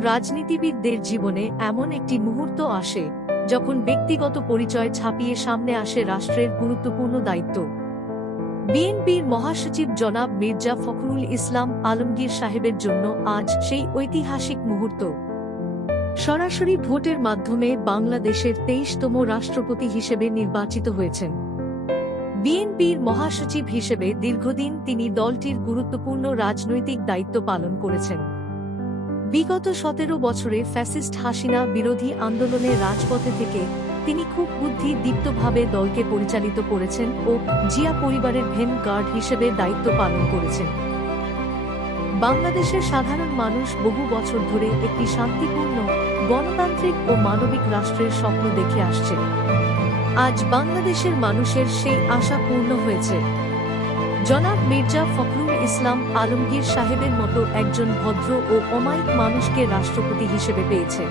রাজনীতিবিদদের জীবনে এমন একটি মুহূর্ত আসে যখন ব্যক্তিগত পরিচয় ছাপিয়ে সামনে আসে রাষ্ট্রের গুরুত্বপূর্ণ দায়িত্ব। বিএনপির মহাসচিব জনাব মির্জা ফখরুল ইসলাম আলমগীর সাহেবের জন্য আজ সেই ঐতিহাসিক মুহূর্ত। সরাসরি ভোটের মাধ্যমে বাংলাদেশের ২৩তম রাষ্ট্রপতি হিসেবে নির্বাচিত হয়েছেন। বিএনপির মহাসচিব হিসেবে দীর্ঘদিন তিনি দলটির গুরুত্বপূর্ণ রাজনৈতিক দায়িত্ব পালন করেছেন। বিগত ১৭ বছরে ফ্যাসিস্ট হাসিনা বিরোধী আন্দোলনের রাজপথে থেকে তিনি খুব বুদ্ধিদীপ্তভাবে দলকে পরিচালিত করেছেন ও জিয়া পরিবারের ভেন গার্ড হিসেবে দায়িত্ব পালন করেছেন। বাংলাদেশের সাধারণ মানুষ বহু বছর ধরে একটি শান্তিপূর্ণ, গণতান্ত্রিক ও মানবিক রাষ্ট্রের স্বপ্ন দেখে আসছে। আজ বাংলাদেশের মানুষের সেই আশা পূর্ণ হয়েছে। জনাব মির্জা ফখরুল ইসলাম আলমগীর সাহেবের মতো একজন ভদ্র ও অমায়িক মানুষকে রাষ্ট্রপতি হিসেবে পেয়েছে।